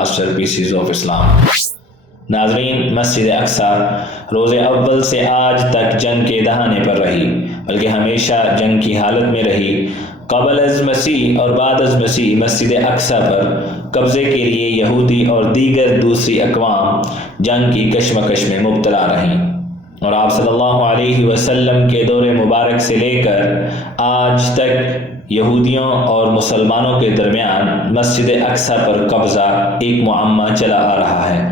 Master pieces of اسلام۔ ناظرین، مسجد اقصی روز اول سے آج تک جنگ کے دہانے پر رہی، بلکہ ہمیشہ جنگ کی حالت میں رہی۔ قبل از مسیح اور بعد از مسیح مسجد اقصی پر قبضے کے لیے یہودی اور دیگر دوسری اقوام جنگ کی کشمکش میں مبتلا رہیں، اور آپ صلی اللہ علیہ وسلم کے دور مبارک سے لے کر آج تک یہودیوں اور مسلمانوں کے درمیان مسجد اقصی پر قبضہ ایک معمہ چلا آ رہا ہے،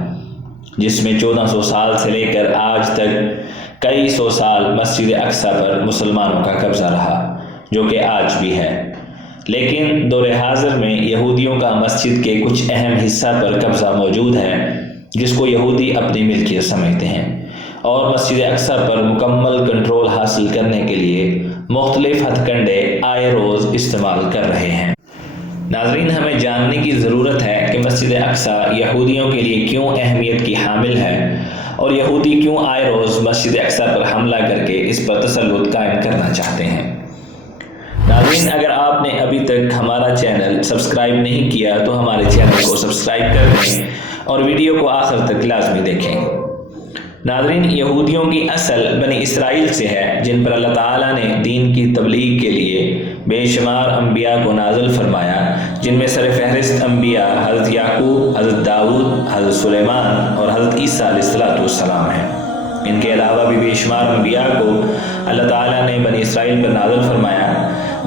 جس میں 1400 سال سے لے کر آج تک کئی سو سال مسجد اقصی پر مسلمانوں کا قبضہ رہا، جو کہ آج بھی ہے۔ لیکن دور حاضر میں یہودیوں کا مسجد کے کچھ اہم حصہ پر قبضہ موجود ہے، جس کو یہودی اپنی ملکیت سمجھتے ہیں، اور مسجد اقصی پر مکمل کنٹرول حاصل کرنے کے لیے مختلف ہتھ کنڈے آئے روز استعمال کر رہے ہیں۔ ناظرین، ہمیں جاننے کی ضرورت ہے کہ مسجد اقصی یہودیوں کے لیے کیوں اہمیت کی حامل ہے، اور یہودی کیوں آئے روز مسجد اقصی پر حملہ کر کے اس پر تسلط قائم کرنا چاہتے ہیں۔ ناظرین، اگر آپ نے ابھی تک ہمارا چینل سبسکرائب نہیں کیا تو ہمارے چینل کو سبسکرائب کر دیں اور ویڈیو کو آخر تک لازمی دیکھیں۔ ناظرین، یہودیوں کی اصل بنی اسرائیل سے ہے، جن پر اللہ تعالیٰ نے دین کی تبلیغ کے لیے بے شمار انبیاء کو نازل فرمایا، جن میں سر فہرست انبیاء حضرت یعقوب، حضرت داؤد، حضرت سلیمان اور حضرت عیسیٰ علیہ السلام ہیں۔ ان کے علاوہ بھی بے شمار انبیاء کو اللہ تعالیٰ نے بنی اسرائیل پر نازل فرمایا۔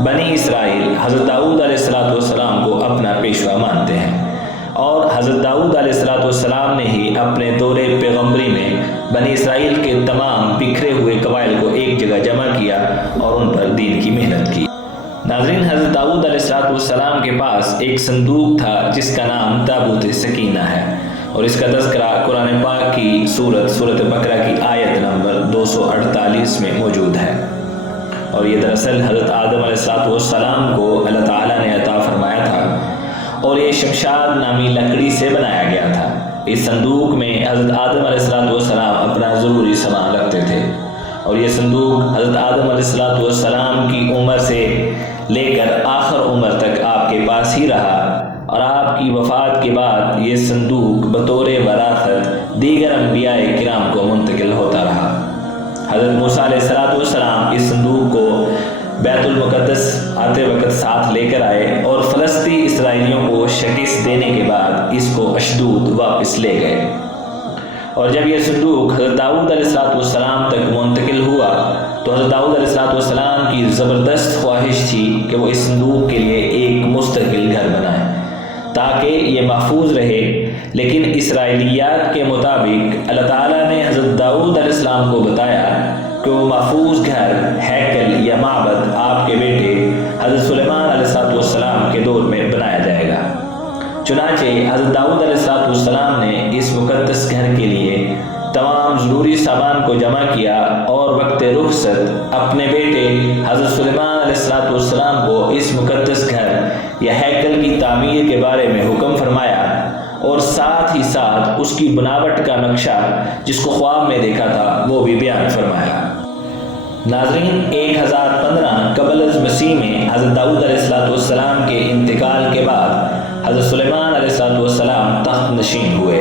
بنی اسرائیل حضرت داؤد علیہ السلام کو اپنا پیشوا مانتے ہیں، اور حضرت داؤد علیہ السلام نے ہی اپنے دور پیغمبری میں بنی اسرائیل کے تمام بکھرے ہوئے قبائل کو ایک جگہ جمع کیا اور ان پر دین کی محنت کی۔ ناظرین، حضرت داؤد علیہ السلام کے پاس ایک صندوق تھا جس کا نام تابوت سکینہ ہے، اور اس کا تذکرہ قرآن پاک کی سورۃ بقرہ کی آیت نمبر 248 میں موجود ہے، اور یہ دراصل حضرت آدم علیہ السلام کو اللہ تعالیٰ نے عطا فرمایا تھا، اور یہ شمشاد نامی لکڑی سے بنایا گیا تھا۔ اس صندوق میں حضرت آدم علیہ السلام اپنا ضروری سامان رکھتے تھے، اور یہ صندوق حضرت آدم علیہ السلام کی عمر سے لے کر آخر عمر تک آپ کے پاس ہی رہا، اور آپ کی وفات کے بعد یہ صندوق بطور وراثت دیگر انبیاء کرام کو منتقل ہوتا رہا۔ حضرت موسیٰ علیہ السلام اس صندوق کو بیت المقدس آتے وقت ساتھ لے کر آئے، اور فلسطینی اسرائیلیوں کو شکست دینے کے بعد اس کو اشدود واپس لے گئے۔ اور جب یہ صندوق حضرت داؤد علیہ السلام تک منتقل ہوا تو حضرت داؤد علیہ السلام کی زبردست خواہش تھی کہ وہ اس صندوق کے لیے ایک مستقل گھر بنائیں تاکہ یہ محفوظ رہے، لیکن اسرائیلیات کے مطابق اللہ تعالیٰ نے حضرت داؤد علیہ السلام کو بتایا کہ وہ محفوظ گھر، ہیکل یا معبد آپ کے بیٹے حضرت سلیمان علیہ السلام کے دور میں بنایا جائے گا۔ چنانچہ حضرت داؤد علیہ السلام نے اس مقدس گھر کے لیے تمام ضروری سامان کو جمع کیا، اور وقت رخصت اپنے بیٹے حضرت سلیمان علیہ السلام کو اس مقدس گھر یا ہیکل کی تعمیر کے بارے میں حکم فرمایا، اور ساتھ ہی ساتھ اس کی بناوٹ کا نقشہ جس کو خواب میں دیکھا تھا وہ بھی بیان فرمایا۔ ناظرین، 1015 قبل از مسیح میں حضرت داؤد علیہ السلام کے انتقال کے بعد حضرت سلیمان علیہ السلام تخت نشین ہوئے،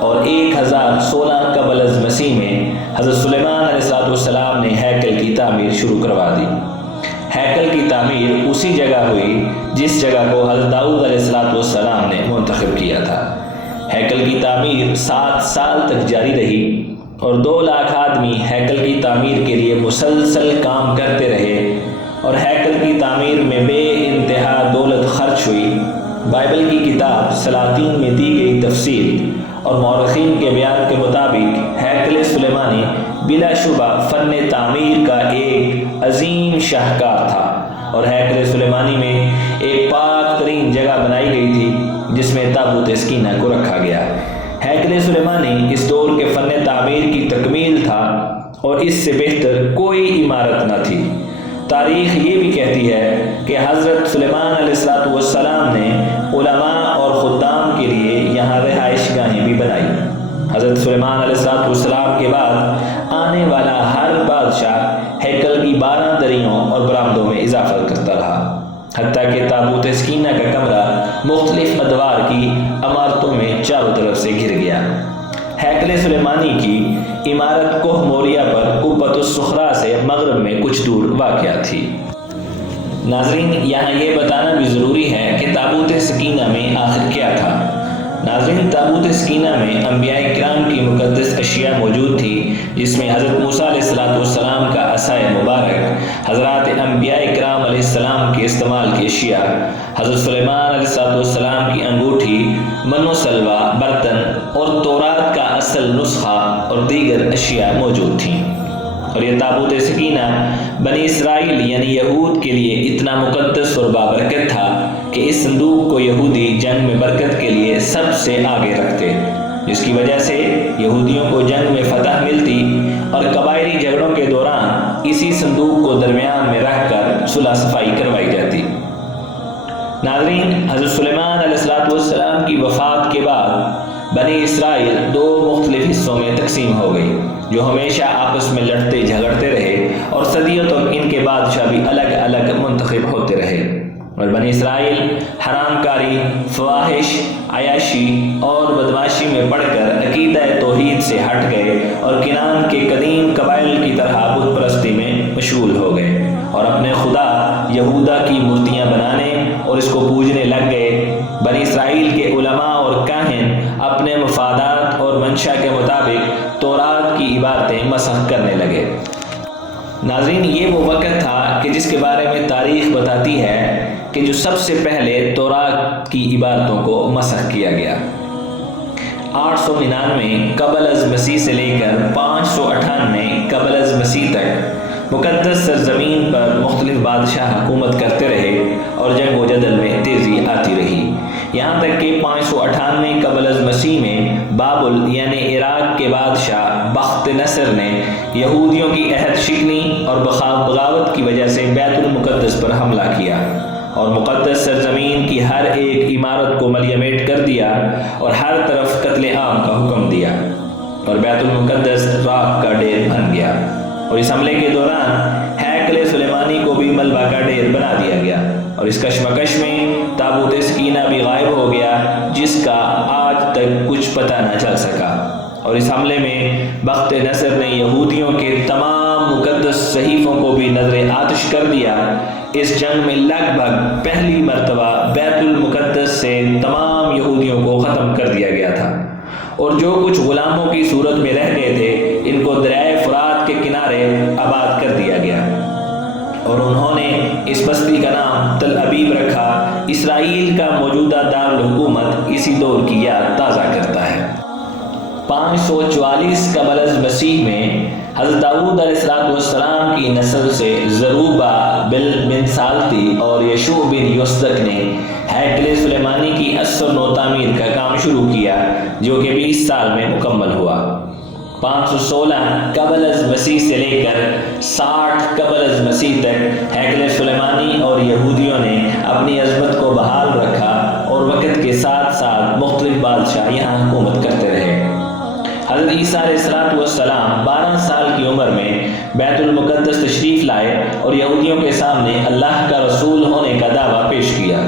اور 1016 قبل از مسیح میں حضرت سلیمان علیہ السلام نے ہیکل کی تعمیر شروع کروا دی۔ ہیکل کی تعمیر اسی جگہ ہوئی جس جگہ کو حضرت داؤد علیہ السلام نے منتخب کیا تھا۔ ہیکل کی تعمیر 7 سال تک جاری رہی، اور 2 لاکھ آدمی ہیکل کی تعمیر کے لیے مسلسل کام کرتے رہے، اور ہیکل کی تعمیر میں بے انتہا دولت خرچ ہوئی۔ بائبل کی کتاب سلاطین میں دی گئی تفصیل اور مورخین کے بیان کے مطابق ہیکل سلیمانی بلا شبہ فن تعمیر کا ایک عظیم شاہکار تھا، اور ہیکل سلیمانی میں ایک پاک ترین جگہ بنائی گئی تھی جس میں تابوت سکینہ کو رکھا گیا۔ ہیکل سلیمانی اس دور کے فن تعمیر کی تکمیل تھا، اور اس سے بہتر کوئی عمارت نہ تھی۔ تاریخ یہ بھی کہتی ہے کہ حضرت سلیمان علیہ السلام نے علماء اور خدام کے لیے یہاں رہائش گاہیں بھی بنائی۔ حضرت سلیمان علیہ السلام کے بعد آنے والا ہر بادشاہ ہیکل کی 12 دریوں اور برآمدوں میں اضافہ کرتا رہا۔ حتیٰ کہ تابوت سکینہ کا کمرہ مختلف ادوار کی عمارتوں میں چاروں طرف سے گھر گیا۔ ہیکل سلیمانی کی عمارت کوہ موریہ پر قبۃ الصخرہ سے مغرب میں کچھ دور واقع تھی۔ ناظرین، یہاں یہ بتانا بھی ضروری ہے کہ تابوت سکینہ میں آخر کیا تھا۔ ناظرین، تابوت سکینہ میں انبیاء کرام کی مقدس اشیاء موجود تھی، جس میں حضرت موسیٰ علیہ السلام کا عصائے مبارک، حضرات انبیاء کرام علیہ السلام کے استعمال کی اشیاء، حضرت سلیمان علیہ السلام کی انگوٹھی، من و سلوہ، برتن اور تورات کا اصل نسخہ اور دیگر اشیاء موجود تھیں۔ اور یہ تابوت سکینہ بنی اسرائیل یعنی یہود کے لیے اتنا مقدس اور بابرکت تھا کہ اس صندوق کو یہودی جنگ میں برکت کے لیے سب سے آگے رکھتے، جس کی وجہ سے یہودیوں کو جنگ میں فتح ملتی اور قبائلی جھگڑوں کے دوران اسی صندوق کو درمیان میں رکھ کر صلح صفائی کروائی جاتی۔ ناظرین، حضرت سلیمان علیہ السلام کی وفات کے بعد بنی اسرائیل دو مختلف حصوں میں تقسیم ہو گئی، جو ہمیشہ آپس میں لڑتے جھگڑتے رہے اور صدیوں تک ان کے بادشاہ بھی الگ الگ منتخب ہوتے رہے۔ اور بنی اسرائیل حرام کاری، فواحش، عیاشی اور بدماشی میں پڑھ کر عقیدہ توحید سے ہٹ گئے اور کنعان کے قدیم قبائل کی طرح بت پرستی میں مشغول ہو گئے اور اپنے خدا یہودا کی مورتیاں بنانے اور اس کو پوجنے لگ گئے۔ بنی اسرائیل کے علماء اور کاہن اپنے مفادات اور منشا کے مطابق تورات کی عبارتیں مسخ کرنے لگے۔ ناظرین، یہ وہ وقت تھا کہ جس کے بارے میں تاریخ بتاتی ہے کہ جو سب سے پہلے تورات کی عبارتوں کو مسخ کیا گیا۔ 899 قبل از مسیح سے لے کر 598 قبل از مسیح تک مقدس سرزمین پر مختلف بادشاہ حکومت کرتے رہے اور جنگ و جدل میں تیزی آتی رہی، یہاں تک کہ 598 قبل از مسیح میں بابل یعنی عراق کے بادشاہ بخت نصر نے یہودیوں کی عہد شکنی اور بغاوت کی وجہ سے بیت المقدس پر حملہ کیا اور مقدس سرزمین کی ہر ایک عمارت کو ملیمیٹ کر دیا اور ہر طرف قتل عام کا حکم دیا اور بیت المقدس راکھ کا ڈیر بن گیا۔ اور اس حملے کے دوران ہیکل سلیمانی کو بھی ملبہ کا ڈیر بنا دیا گیا اور اس کشمکش میں تابوت سکینہ بھی غائب ہو گیا، جس کا آج تک کچھ پتہ نہ چل سکا۔ اور اس حملے میں بخت نصر نے یہودیوں کے تمام مقدس صحیفوں کو بھی نظر آتش کر دیا۔ اس جنگ میں لگ بھگ پہلی مرتبہ بیت المقدس سے تمام یہودیوں کو ختم کر دیا گیا تھا، اور جو کچھ غلاموں کی صورت میں رہ گئے تھے ان کو دریائے فرات کے کنارے آباد کر دیا گیا، اور انہوں نے اس بستی کا نام تل ابیب رکھا۔ اسرائیل کا موجودہ دارالحکومت اسی دور کی یاد تازہ کرتا ہے۔ 544 قبل از مسیح میں حضرت داؤد علیہ السلام کی نسل سے زروبا بن سالتی اور یشوع بن یصدق نے ہیکل سلیمانی کی اثر و نو تعمیر کا کام شروع کیا، جو کہ 20 سال میں مکمل ہوا۔ 516 قبل از مسیح سے لے کر 60 قبل از مسیح تک ہیکل سلیمانی اور یہودیوں نے اپنی عظمت کو بحال رکھا اور وقت کے ساتھ ساتھ مختلف بادشاہ یہاں حکومت کرتے رہے۔ حضرت عیسیٰ علیہ السلام 12 سال کی عمر میں بیت المقدس تشریف لائے اور یہودیوں کے سامنے اللہ کا رسول ہونے کا دعویٰ پیش کیا،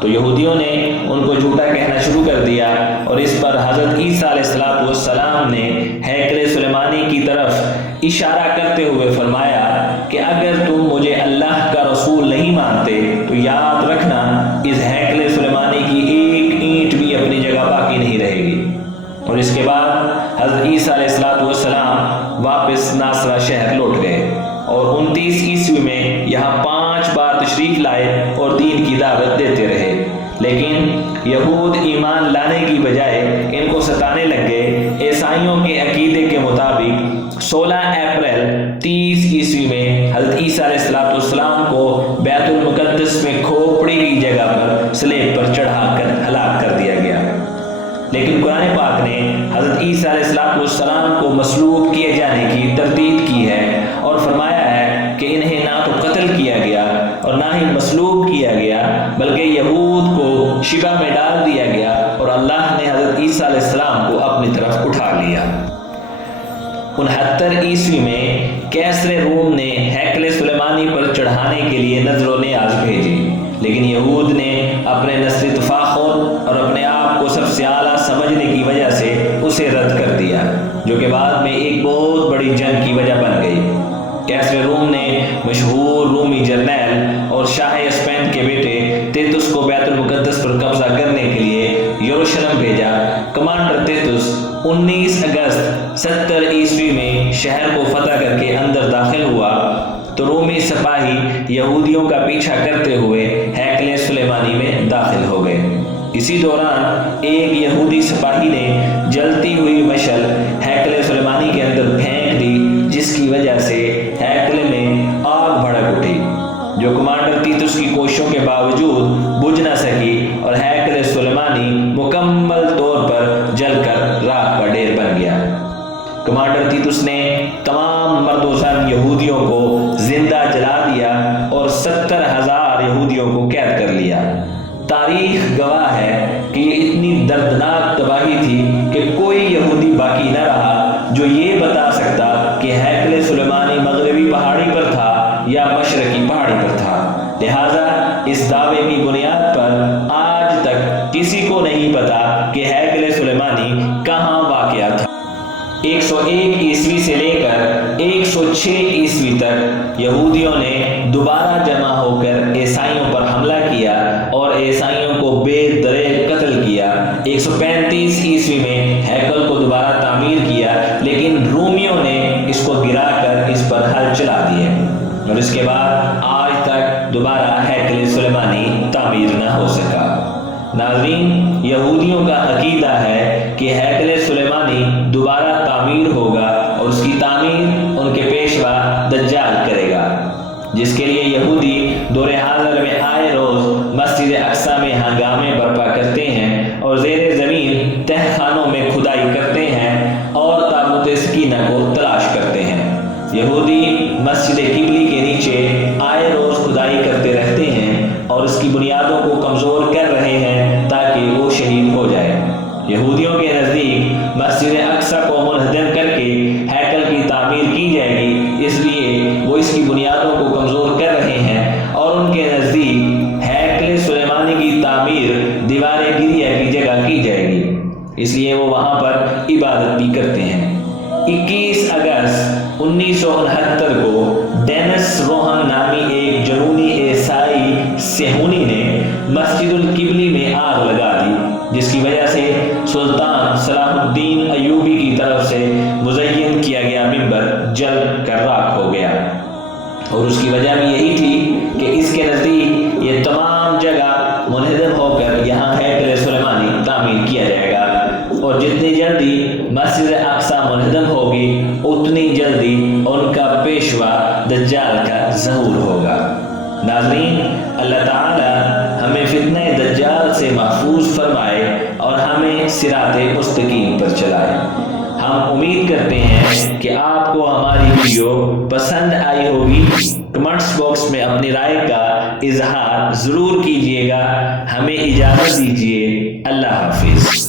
تو یہودیوں نے ان کو جھوٹا کہنا شروع کر دیا اور اس پر حضرت عیسیٰ علیہ السلام نے ہیکل سلیمانی کی طرف اشارہ کرتے ہوئے فرمایا کہ اگر تم مجھے اللہ کا رسول نہیں مانتے تو یاد رکھنا اس ہیکل سلیمانی کی ایک اینٹ بھی اپنی جگہ باقی نہیں رہے گی۔ اور اس کے بعد حضرت عیسیٰ علیہ السلام واپس ناصرہ شہر لوٹ گئے اور 29 عیسوی میں یہاں 5 بار تشریف لائے اور دین کی دعوت دیتے رہے، لیکن یہود ایمان لانے کی بجائے ان کو ستانے لگ گئے۔ عیسائیوں کے عقیدے کے مطابق 16 اپریل 30 عیسوی میں حضرت عیسیٰ علیہ السلام کو بیت المقدس میں کھوپڑی کی جگہ پر سلیب پر چڑھا کر ہلاک کر دیا گیا، لیکن قرآن پاک نے حضرت عیسیٰ علیہ السلام کو مسلوب کیے جانے کی تردید کی ہے اور فرمایا ہے کہ انہیں نہ تو قتل کیا گیا اور نہ ہی مسلوب کیا گیا، بلکہ یہود کو شبہ میں ڈال دیا گیا اور اللہ نے حضرت عیسیٰ علیہ السلام کو اپنی طرف اٹھا لیا۔ 69 عیسوی میں کیسر روم نے ہیکل سلیمانی پر چڑھانے کے لیے نذر و نیاز بھیجی لیکن یہود نے اپنے نسلی تفاخر اور اپنے آپ کو سب سے اعلیٰ سمجھنے کی وجہ سے اسے رد کر دیا، جو کہ بعد میں ایک بہت بڑی جنگ کی وجہ بن گئی۔ کیسر روم نے مشہور رومی جرنیل اور شاہ اسپین کے بیٹے تیتس کو بیت المقدس پر قبضہ کرنے کے لیے یروشلم بھیجا۔ کمانڈر تیتس 19 اگست 70 عیسوی میں شہر کو فتح کر کے اندر داخل ہوا تو رومی سپاہی یہودیوں کا پیچھا کرتے ہوئے ہیکل سلیمانی میں داخل ہو گئے۔ اسی دوران ایک یہودی سپاہی نے جلتی ہوئی مشعل ہیکل سلیمانی کے اندر پھینک دی، جس کی وجہ سے ہیکل میں آگ بھڑک اٹھی، جو کمانڈر تیتس کی کوششوں کے باوجود بجھ نہ سکی اور ہیکل سلیمانی مکمل طور پر جل کر راکھ کا ڈھیر بن گیا۔ کمانڈر تیتس نے تمام مرد و زن یہودیوں کو زندہ جلا دیا اور 70,000 یہودیوں کو قید کر لیا۔ تاریخ گواہ ہے کہ یہ اتنی دردناک تباہی تھی کہ کوئی یہودی باقی نہ رہا جو یہ بتا سکتا کہ ہیکل سلیمانی مغربی پہاڑی پر تھا یا مشرقی پہاڑی پر تھا۔ لہٰذا اس دعوے کی بنیاد پر آج تک کسی کو نہیں پتا کہ ہیکل سلیمانی کہاں واقع تھا۔ 101 عیسوی سے لے کر 106 عیسوی تک یہودیوں نے دوبارہ جمع ہو کر عیسائیوں پر حملہ کیا اور عیسائیوں کو بے دریغ قتل کیا۔ 135 عیسوی میں ہیکل کو دوبارہ تعمیر کیا، لیکن رومیوں نے اس کو گرا کر اس پر ہل چلا دیے اور اس کے بعد آج تک دوبارہ ہیکل سلیمانی تعمیر نہ ہو سکا۔ ناظرین، یہودیوں کا عقیدہ ہے کہ ہیکل سلیمانی دوبارہ تعمیر ہوگا اور اس کی تعمیر ان کے پیشوا دجال کرے گا، جس کے لیے یہودی دور حاضر میں آئے روز مسجد اقصی میں ہنگامے برپا کرتے ہیں اور زیر زمین تہ خانوں میں کھدائی کرتے ہیں اور تابوت سکینہ کو تلاش کرتے ہیں۔ یہودی مسجد قبلی کے نیچے آئے روز کھدائی کرتے رہتے ہیں اور اس کی بنیادوں کو کمزور کر رہے ہیں تاکہ وہ شہید ہو جائے۔ یہودیوں کے نزدیک مسجد اقصی کو منہدم کر کے ہیکل کی تعمیر کی جائے گی، اس لیے وہ اس کی بنیادوں کو کمزور کر رہے ہیں اور ان کے نزدیک ہیکل سلیمانی کی تعمیر دیوار گریہ کی جگہ کی جائے گی، اس لیے وہ وہاں پر عبادت بھی کرتے ہیں۔ 21 اگست 1969 کو ڈینس روہن نامی ایک جنونی عیسائی صہیونی نے مسجد القبلی میں آگ لگا دی، جس کی وجہ سے سلطان صلاح الدین ایوبی کی طرف سے مزین کیا گیا ممبر جل کر راکھ ہو گیا، اور اس کی وجہ بھی یہی تھی کہ اس کے نزدیک یہ تمام جگہ منہدم ہو کر یہاں ہیکل سلیمانی تعمیر کیا جائے گا، اور جتنی جلدی مسجد اقصی منہدم ہوگی اتنی جلدی ان کا پیشوا دجال کا ظہور ہوگا۔ ناظرین، اللہ تعالی ہمیں فتنہ دجال سے محفوظ فرمائے اور ہمیں صراط مستقیم پر چلائے۔ ہم امید کرتے ہیں کہ آپ کو ہماری ویڈیو پسند آئی ہوگی۔ کمنٹس باکس میں اپنی رائے کا اظہار ضرور کیجیے گا۔ ہمیں اجازت دیجیے۔ اللہ حافظ۔